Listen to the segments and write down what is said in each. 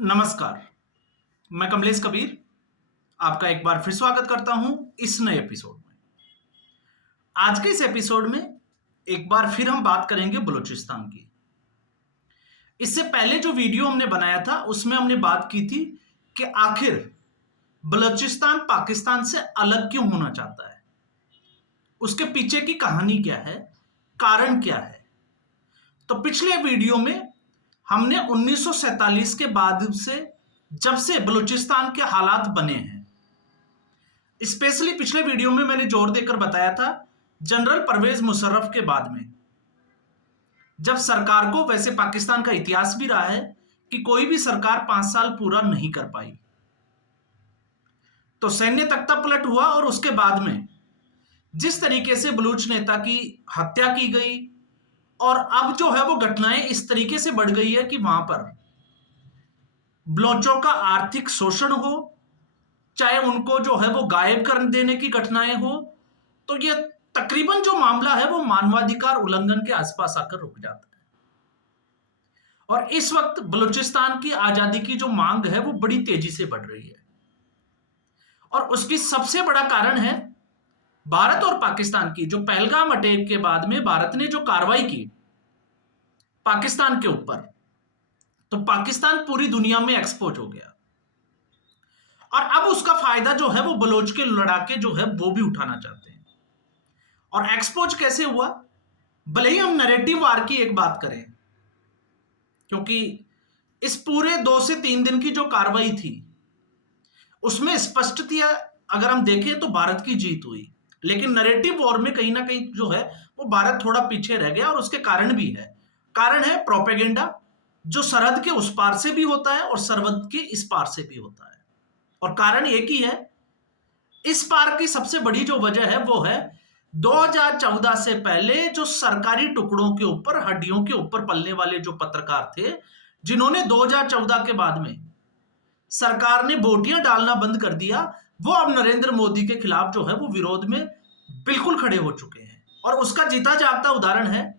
नमस्कार। मैं कमलेश कबीर आपका एक बार फिर स्वागत करता हूं इस नए एपिसोड में। आज के इस एपिसोड में एक बार फिर हम बात करेंगे बलूचिस्तान की। इससे पहले जो वीडियो हमने बनाया था उसमें हमने बात की थी कि आखिर बलूचिस्तान पाकिस्तान से अलग क्यों होना चाहता है, उसके पीछे की कहानी क्या है, कारण क्या है। तो पिछले वीडियो में हमने 1947 के बाद से जब से बलूचिस्तान के हालात बने हैं, स्पेशली पिछले वीडियो में मैंने जोर देकर बताया था जनरल परवेज मुशर्रफ के बाद में, जब सरकार को, वैसे पाकिस्तान का इतिहास भी रहा है कि कोई भी सरकार 5 साल पूरा नहीं कर पाई, तो सैन्य तख्ता पलट हुआ और उसके बाद में जिस तरीके से बलूच नेता की हत्या की गई और अब जो है वो घटनाएं इस तरीके से बढ़ गई है कि वहां पर बलोचों का आर्थिक शोषण हो, चाहे उनको जो है वो गायब कर देने की घटनाएं हो, तो ये तकरीबन जो मामला है वो मानवाधिकार उल्लंघन के आसपास आकर रुक जाता है। और इस वक्त बलूचिस्तान की आजादी की जो मांग है वो बड़ी तेजी से बढ़ रही है और उसकी सबसे बड़ा कारण है भारत और पाकिस्तान की जो पहलगाम अटैक के बाद में भारत ने जो कार्रवाई की पाकिस्तान के ऊपर, तो पाकिस्तान पूरी दुनिया में एक्सपोज हो गया और अब उसका फायदा जो है वो बलोच के लड़ाके जो है वो भी उठाना चाहते हैं। और एक्सपोज कैसे हुआ, भले ही हम नैरेटिव वार की एक बात करें, क्योंकि इस पूरे 2 से 3 दिन की जो कार्रवाई थी उसमें स्पष्टतया अगर हम देखें तो भारत की जीत हुई, लेकिन नैरेटिव वॉर में कहीं ना कहीं जो है वो भारत थोड़ा पीछे रह गया और उसके कारण भी है। कारण है प्रोपेगेंडा, जो सरहद के उस पार से भी होता है और सरहद के इस पार से भी होता है। और कारण एक ही है, इस पार की सबसे बड़ी जो वजह है वो है 2014 से पहले जो सरकारी टुकड़ों के ऊपर, हड्डियों के ऊपर पलने वाले जो पत्रकार थे, जिन्होंने 2014 के बाद में सरकार ने बोटियां डालना बंद कर दिया, वो अब नरेंद्र मोदी के खिलाफ जो है वो विरोध में बिल्कुल खड़े हो चुके हैं। और उसका जीता जागता उदाहरण है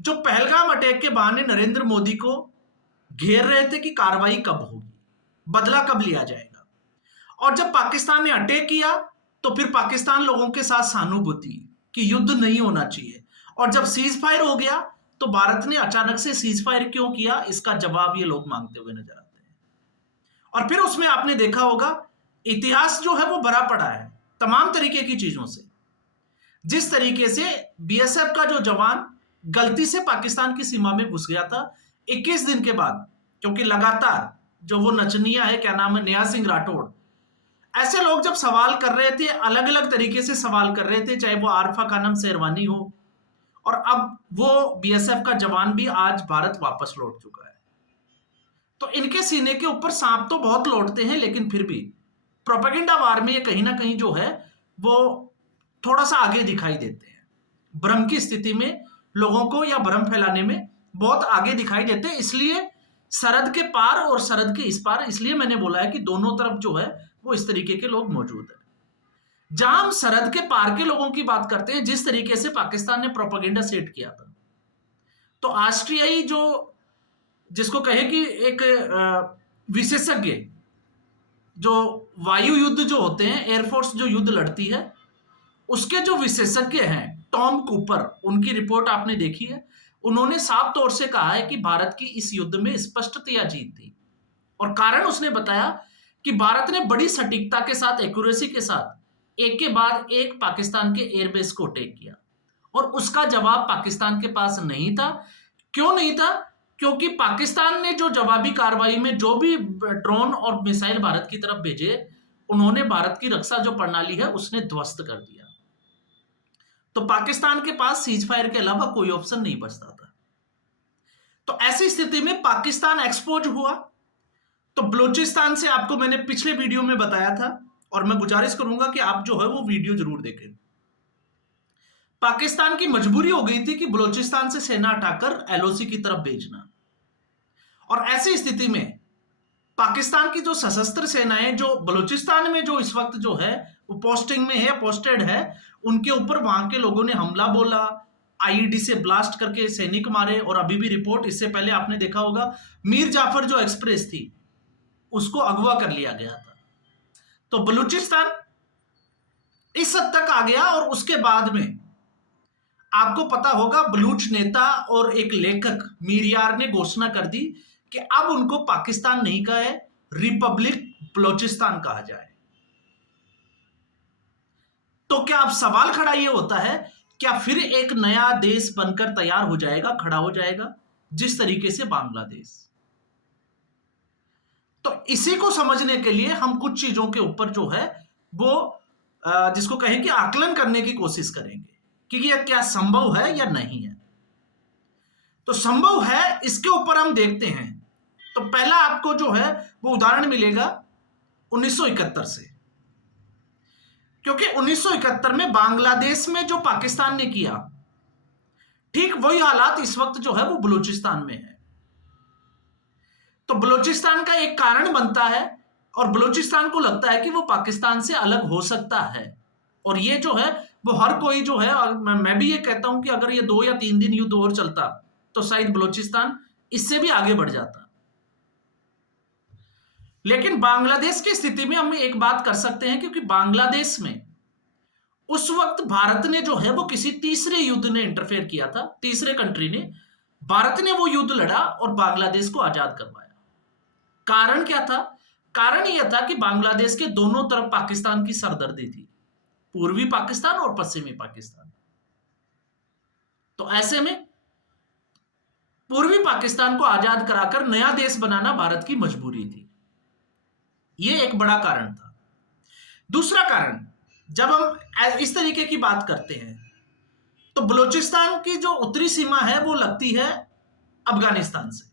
जो पहलगाम अटैक के बहाने नरेंद्र मोदी को घेर रहे थे कि कार्रवाई कब होगी, बदला कब लिया जाएगा, और जब पाकिस्तान ने अटैक किया तो फिर पाकिस्तान लोगों के साथ सहानुभूति कि युद्ध नहीं होना चाहिए, और जब सीज फायर हो गया तो भारत ने अचानक से सीज फायर क्यों किया, इसका जवाब ये लोग मांगते हुए नजर आते हैं। और फिर उसमें आपने देखा होगा इतिहास जो है वो भरा पड़ा है तमाम तरीके की चीजों से। जिस तरीके से बीएसएफ का जो जवान गलती से पाकिस्तान की सीमा में घुस गया था 21 दिन के बाद, क्योंकि लगातार जो वो नचनिया है, क्या नाम है, नेहा सिंह राठौड़, ऐसे लोग जब सवाल कर रहे थे, अलग अलग तरीके से सवाल कर रहे थे, चाहे वो आरफा खानम शेरवानी हो, और अब वो बीएसएफ का जवान भी आज भारत वापस लौट चुका है। तो इनके सीने के ऊपर सांप तो बहुत लौटते हैं, लेकिन फिर भी प्रोपेगेंडा वार में ये कहीं ना कहीं जो है वो थोड़ा सा आगे दिखाई देते हैं। भ्रम की स्थिति में लोगों को या भ्रम फैलाने में बहुत आगे दिखाई देते हैं। इसलिए सरहद के पार और सरहद के इस पार, इसलिए मैंने बोला है कि दोनों तरफ जो है वो इस तरीके के लोग मौजूद हैं। जहां हम सरहद के पार के लोगों की बात करते हैं, जिस तरीके से पाकिस्तान ने प्रोपेगेंडा सेट किया था, तो ऑस्ट्रियाई जो, जिसको कहे कि एक विशेषज्ञ, जो वायु युद्ध जो होते हैं, एयरफोर्स जो युद्ध लड़ती है, उसके जो विशेषज्ञ हैं टॉम कूपर, उनकी रिपोर्ट आपने देखी है। उन्होंने साफ तौर से कहा है कि भारत की इस युद्ध में स्पष्टतया जीत थी, और कारण उसने बताया कि भारत ने बड़ी सटीकता के साथ, एक्यूरेसी के साथ एक के बाद एक पाकिस्तान के एयरबेस को अटैक किया, और उसका जवाब पाकिस्तान के पास नहीं था। क्यों नहीं था? क्योंकि पाकिस्तान ने जो जवाबी कार्रवाई में जो भी ड्रोन और मिसाइल भारत की तरफ भेजे, उन्होंने भारत की रक्षा जो प्रणाली है उसने ध्वस्त कर दिया। तो पाकिस्तान के पास सीज फायर के अलावा कोई ऑप्शन नहीं बचता था। तो ऐसी स्थिति में पाकिस्तान एक्सपोज हुआ। तो बलूचिस्तान से आपको मैंने पिछले वीडियो में बताया था, और मैं गुजारिश करूंगा कि आप जो है वो वीडियो जरूर देखें। पाकिस्तान की मजबूरी हो गई थी कि बलूचिस्तान से सेना हटाकर एलओसी की तरफ भेजना, और ऐसी स्थिति में पाकिस्तान की जो सशस्त्र सेनाएं जो बलूचिस्तान में जो इस वक्त जो है वो पोस्टिंग में है, पोस्टेड है, उनके ऊपर वहां के लोगों ने हमला बोला, आईईडी से ब्लास्ट करके सैनिक मारे। और अभी भी रिपोर्ट, इससे पहले आपने देखा होगा मीर जाफर जो एक्सप्रेस थी, उसको अगवा कर लिया गया था। तो बलूचिस्तान इस हद तक आ गया, और उसके बाद में आपको पता होगा बलूच नेता और एक लेखक मीर यार ने घोषणा कर दी कि अब उनको पाकिस्तान नहीं कहे, रिपब्लिक बलूचिस्तान कहा जाए। तो क्या अब सवाल खड़ा यह होता है, क्या फिर एक नया देश बनकर तैयार हो जाएगा, खड़ा हो जाएगा, जिस तरीके से बांग्लादेश? तो इसी को समझने के लिए हम कुछ चीजों के ऊपर जो है वो जिसको कहें कि आकलन करने की कोशिश करेंगे कि यह क्या संभव है या नहीं है। तो संभव है, इसके ऊपर हम देखते हैं। तो पहला आपको जो है वो उदाहरण मिलेगा 1971 से, क्योंकि 1971 में बांग्लादेश में जो पाकिस्तान ने किया, ठीक वही हालात इस वक्त जो है वो बलूचिस्तान में है। तो बलूचिस्तान का एक कारण बनता है, और बलूचिस्तान को लगता है कि वो पाकिस्तान से अलग हो सकता है, और ये जो है वो हर कोई जो है, और मैं भी ये कहता हूं कि अगर ये 2 या 3 दिन युद्ध और चलता तो शायद बलूचिस्तान इससे भी आगे बढ़ जाता। लेकिन बांग्लादेश की स्थिति में हम एक बात कर सकते हैं, क्योंकि बांग्लादेश में उस वक्त भारत ने जो है वो किसी तीसरे युद्ध ने इंटरफेयर किया था, तीसरे कंट्री ने, भारत ने वो युद्ध लड़ा और बांग्लादेश को आजाद करवाया। कारण क्या था? कारण यह था कि बांग्लादेश के दोनों तरफ पाकिस्तान की सरदर्दी थी, पूर्वी पाकिस्तान और पश्चिमी पाकिस्तान। तो ऐसे में पूर्वी पाकिस्तान को आजाद कराकर नया देश बनाना भारत की मजबूरी थी। यह एक बड़ा कारण था। दूसरा कारण, जब हम इस तरीके की बात करते हैं तो बलूचिस्तान की जो उत्तरी सीमा है वो लगती है अफगानिस्तान से,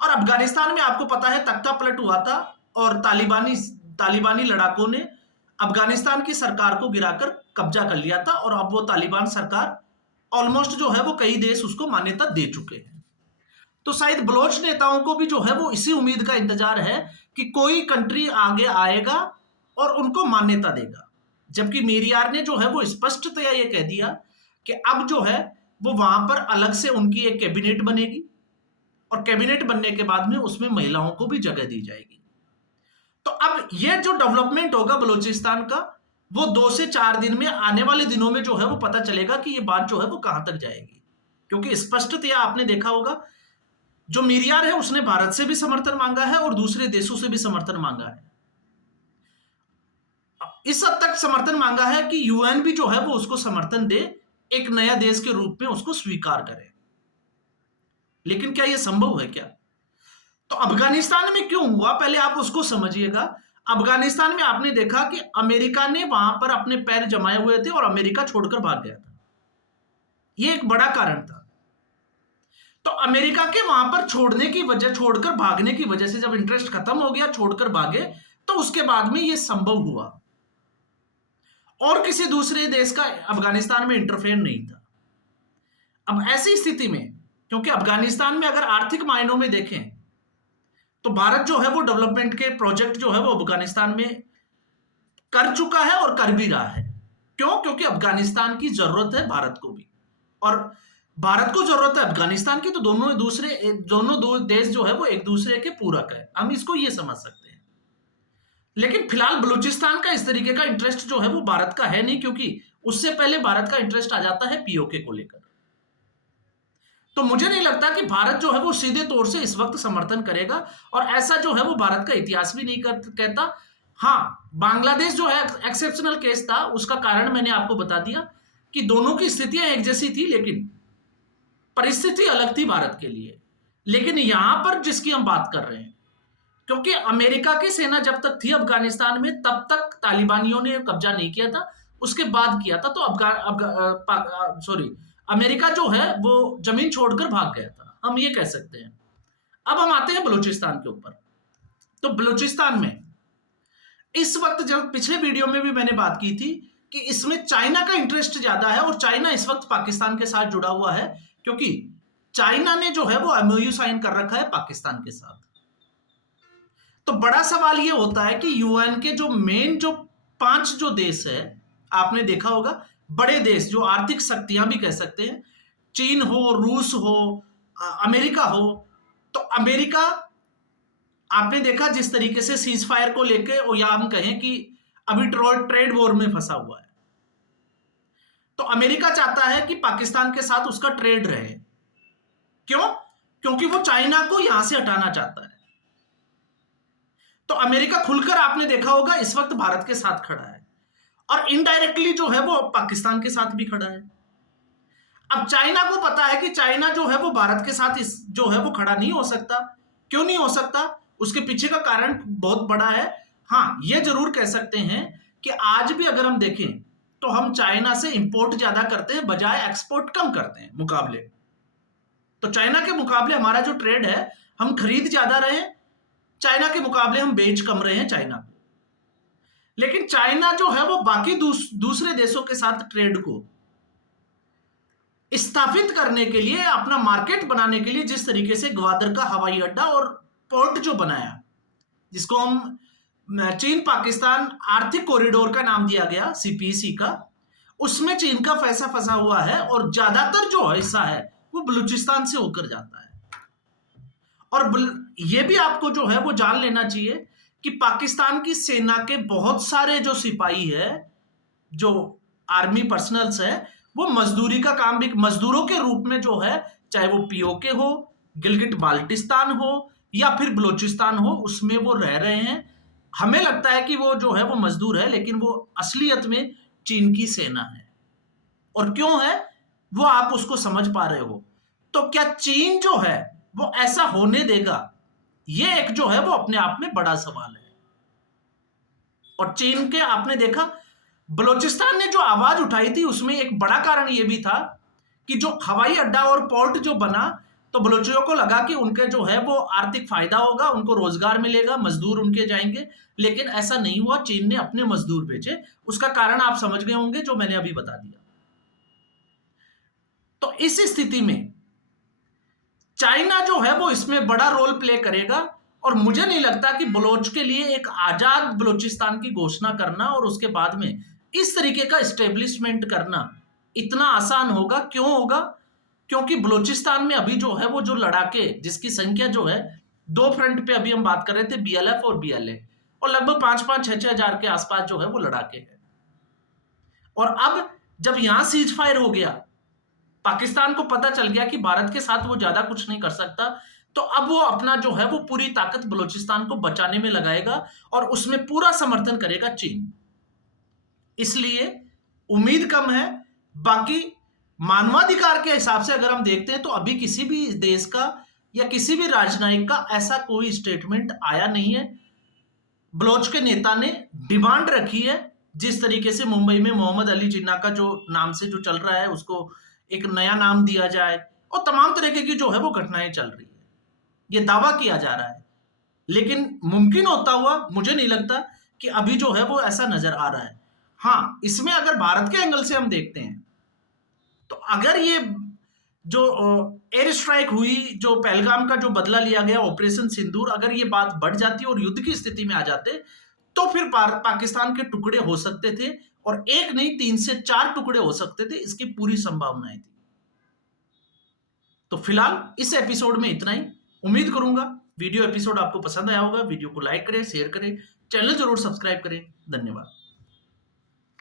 और अफगानिस्तान में आपको पता है तख्ता पलट हुआ था, और तालिबानी लड़ाकों ने अफगानिस्तान की सरकार को गिराकर कब्जा कर लिया था, और अब वो तालिबान सरकार ऑलमोस्ट जो है वो कई देश उसको मान्यता दे चुके हैं। तो शायद बलोच नेताओं को भी जो है वो इसी उम्मीद का इंतजार है कि कोई कंट्री आगे आएगा और उनको मान्यता देगा, जबकि मीर यार ने जो है वो स्पष्टतया ये कह दिया कि अब जो है वो वहां पर अलग से उनकी एक कैबिनेट बनेगी, और कैबिनेट बनने के बाद में उसमें महिलाओं को भी जगह दी जाएगी। तो अब ये जो डेवलपमेंट होगा बलूचिस्तान का, वो 2 से 4 दिन में, आने वाले दिनों में जो है वो पता चलेगा कि ये बात जो है वो कहां तक जाएगी। क्योंकि स्पष्टतया आपने देखा होगा, जो मीर यार है उसने भारत से भी समर्थन मांगा है और दूसरे देशों से भी समर्थन मांगा है। इस हद तक समर्थन मांगा है कि यूएन भी जो है वो उसको समर्थन दे, एक नया देश के रूप में उसको स्वीकार करे। लेकिन क्या यह संभव है क्या? तो अफगानिस्तान में क्यों हुआ, पहले आप उसको समझिएगा। अफगानिस्तान में आपने देखा कि अमेरिका ने वहां पर अपने पैर जमाए हुए थे और अमेरिका छोड़कर भाग गया था। यह एक बड़ा कारण था। तो अमेरिका के वहां पर छोड़कर भागने की वजह से जब इंटरेस्ट खत्म हो गया, छोड़कर भागे, तो उसके बाद में यह संभव हुआ, और किसी दूसरे देश का अफगानिस्तान में इंटरफेयर नहीं था। अब ऐसी स्थिति में, क्योंकि अफगानिस्तान में अगर आर्थिक मायनों में देखें तो भारत जो है वो डेवलपमेंट के प्रोजेक्ट जो है वो अफगानिस्तान में कर चुका है और कर भी रहा है। क्यों? क्योंकि अफगानिस्तान की जरूरत है भारत को भी, और भारत को जरूरत है अफगानिस्तान की। तो दोनों दो देश जो है वो एक दूसरे के पूरक है, हम इसको ये समझ सकते हैं। लेकिन फिलहाल बलूचिस्तान का इस तरीके का इंटरेस्ट जो है वो भारत का है नहीं, क्योंकि उससे पहले भारत का इंटरेस्ट आ जाता है पीओके को लेकर। तो मुझे नहीं लगता कि भारत जो है वो सीधे तौर से इस वक्त समर्थन करेगा, और ऐसा जो है वो भारत का इतिहास भी नहीं कहता। हाँ, बांग्लादेश जो है एक्सेप्शनल केस था, उसका कारण मैंने आपको बता दिया कि दोनों की स्थितियां एक जैसी थी, लेकिन परिस्थिति अलग थी भारत के लिए। लेकिन यहां पर जिसकी हम बात कर रहे हैं, क्योंकि अमेरिका की सेना जब तक थी अफगानिस्तान में तब तक तालिबानियों ने कब्जा नहीं किया था, उसके बाद किया था। तो अमेरिका जो है वो जमीन छोड़कर भाग गया था, हम ये कह सकते हैं। अब हम आते हैं बलूचिस्तान के ऊपर। तो बलूचिस्तान में इस वक्त, जब पिछले वीडियो में भी मैंने बात की थी कि इसमें चाइना का इंटरेस्ट ज्यादा है, और चाइना इस वक्त पाकिस्तान के साथ जुड़ा हुआ है, क्योंकि चाइना ने जो है वो एमओयू साइन कर रखा है पाकिस्तान के साथ। तो बड़ा सवाल ये होता है कि यूएन के जो मेन 5 जो देश है, आपने देखा होगा, बड़े देश जो आर्थिक शक्तियां भी कह सकते हैं, चीन हो, रूस हो, अमेरिका हो। तो अमेरिका आपने देखा जिस तरीके से सीज फायर को लेके, और या हम कहें कि अभी ट्रेड वॉर में फंसा हुआ है, तो अमेरिका चाहता है कि पाकिस्तान के साथ उसका ट्रेड रहे। क्यों? क्योंकि वो चाइना को यहां से हटाना चाहता है। तो अमेरिका खुलकर, आपने देखा होगा, इस वक्त भारत के साथ खड़ा है, और इनडायरेक्टली जो है वो पाकिस्तान के साथ भी खड़ा है। अब चाइना को पता है कि चाइना जो है वो भारत के साथ जो है वो खड़ा नहीं हो सकता। क्यों नहीं हो सकता? उसके पीछे का कारण बहुत बड़ा है। हाँ, ये जरूर कह सकते हैं कि आज भी अगर हम देखें तो हम चाइना से इंपोर्ट ज्यादा करते हैं, बजाय एक्सपोर्ट कम करते हैं मुकाबले। तो चाइना के मुकाबले हमारा जो ट्रेड है, हम खरीद ज्यादा रहे हैं, चाइना के मुकाबले हम बेच कम रहे हैं चाइना को। लेकिन चाइना जो है वो बाकी दूसरे देशों के साथ ट्रेड को स्थापित करने के लिए, अपना मार्केट बनाने के लिए, जिस तरीके से ग्वादर का हवाई अड्डा और पोर्ट जो बनाया, जिसको हम चीन पाकिस्तान आर्थिक कॉरिडोर का नाम दिया गया, सीपीसी का, उसमें चीन का पैसा फंसा हुआ है, और ज्यादातर जो हिस्सा है वो बलूचिस्तान से होकर जाता है। और ये भी आपको जो है वो जान लेना चाहिए कि पाकिस्तान की सेना के बहुत सारे जो सिपाही है, जो आर्मी पर्सनल्स है, वो मजदूरी का काम भी, मजदूरों के रूप में जो है, चाहे वो पीओके हो, गिलगिट बाल्टिस्तान हो, या फिर बलूचिस्तान हो, उसमें वो रह रहे हैं। हमें लगता है कि वो जो है वो मजदूर है, लेकिन वो असलियत में चीन की सेना है। और क्यों है वो आप उसको समझ पा रहे हो। तो क्या चीन जो है वो ऐसा होने देगा? ये एक जो है वो अपने आप में बड़ा सवाल है। और चीन के, आपने देखा बलूचिस्तान ने जो आवाज उठाई थी, उसमें एक बड़ा कारण यह भी था कि जो हवाई अड्डा और पोर्ट जो बना, तो बलूचियों को लगा कि उनके जो है वो आर्थिक फायदा होगा, उनको रोजगार मिलेगा, मजदूर उनके जाएंगे। लेकिन ऐसा नहीं हुआ, चीन ने अपने मजदूर भेजे। उसका कारण आप समझ गए होंगे, जो मैंने अभी बता दिया। तो इस स्थिति में चाइना जो है वो इसमें बड़ा रोल प्ले करेगा, और मुझे नहीं लगता कि बलोच के लिए एक आजाद बलूचिस्तान की घोषणा करना और उसके बाद में इस तरीके का एस्टेब्लिशमेंट करना इतना आसान होगा। क्यों होगा? क्योंकि बलूचिस्तान में अभी जो है वो जो लड़ाके, जिसकी संख्या जो है, दो फ्रंट पे अभी हम बात कर रहे थे, बीएलएफ और बीएलए, और लगभग 5-5, 6-6 हजार के आसपास जो है वो लड़ाके हैं। और अब जब यहां सीज फायर हो गया, पाकिस्तान को पता चल गया कि भारत के साथ वो ज्यादा कुछ नहीं कर सकता, तो अब वो अपना जो है वो पूरी ताकत बलूचिस्तान को बचाने में लगाएगा, और उसमें पूरा समर्थन करेगा चीन। इसलिए उम्मीद कम है। बाकी मानवाधिकार के हिसाब से अगर हम देखते हैं, तो अभी किसी भी देश का या किसी भी राजनयिक का ऐसा कोई स्टेटमेंट आया नहीं है। बलोच के नेता ने डिमांड रखी है, जिस तरीके से मुंबई में मोहम्मद अली जिन्ना का जो नाम से जो चल रहा है, उसको एक नया नाम दिया जाए, और तमाम तरीके की जो है वो घटनाएं चल रही है, ये दावा किया जा रहा है। लेकिन मुमकिन होता हुआ मुझे नहीं लगता कि अभी जो है वो ऐसा नजर आ रहा है। हाँ, इसमें अगर भारत के एंगल से हम देखते हैं, तो अगर ये जो एयर स्ट्राइक हुई, जो पहलगाम का जो बदला लिया गया, ऑपरेशन सिंदूर, अगर ये बात बढ़ जाती और युद्ध की स्थिति में आ जाते, तो फिर पाकिस्तान के टुकड़े हो सकते थे, और एक नहीं 3 से 4 टुकड़े हो सकते थे। इसकी पूरी संभावनाएं थी। तो फिलहाल इस एपिसोड में इतना ही। उम्मीद करूंगा वीडियो एपिसोड आपको पसंद आया होगा। वीडियो को लाइक करें, शेयर करें, चैनल जरूर सब्सक्राइब करें। धन्यवाद।